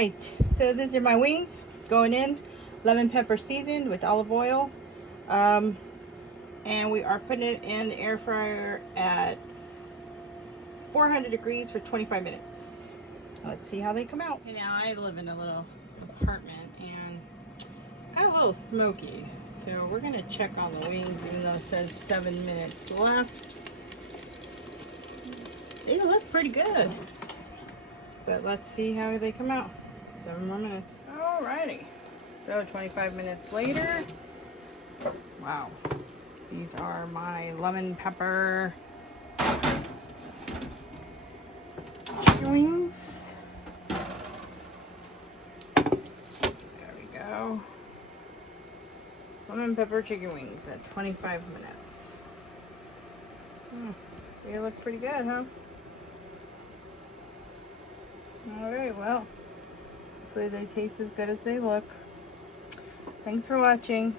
right, so these are my wings going in, lemon pepper seasoned with olive oil. And we are putting it in the air fryer at 400 degrees for 25 minutes. Let's see how they come out. And now I live in a little apartment and kind of a little smoky. So we're gonna check on the wings even though it says 7 minutes left. They look pretty good. But let's see how they come out. 7 more minutes. Alrighty. So 25 minutes later. Wow. These are my lemon pepper chicken wings. There we go. Lemon pepper chicken wings at 25 minutes. They look pretty good, huh? Alright, well, hopefully they taste as good as they look. Thanks for watching.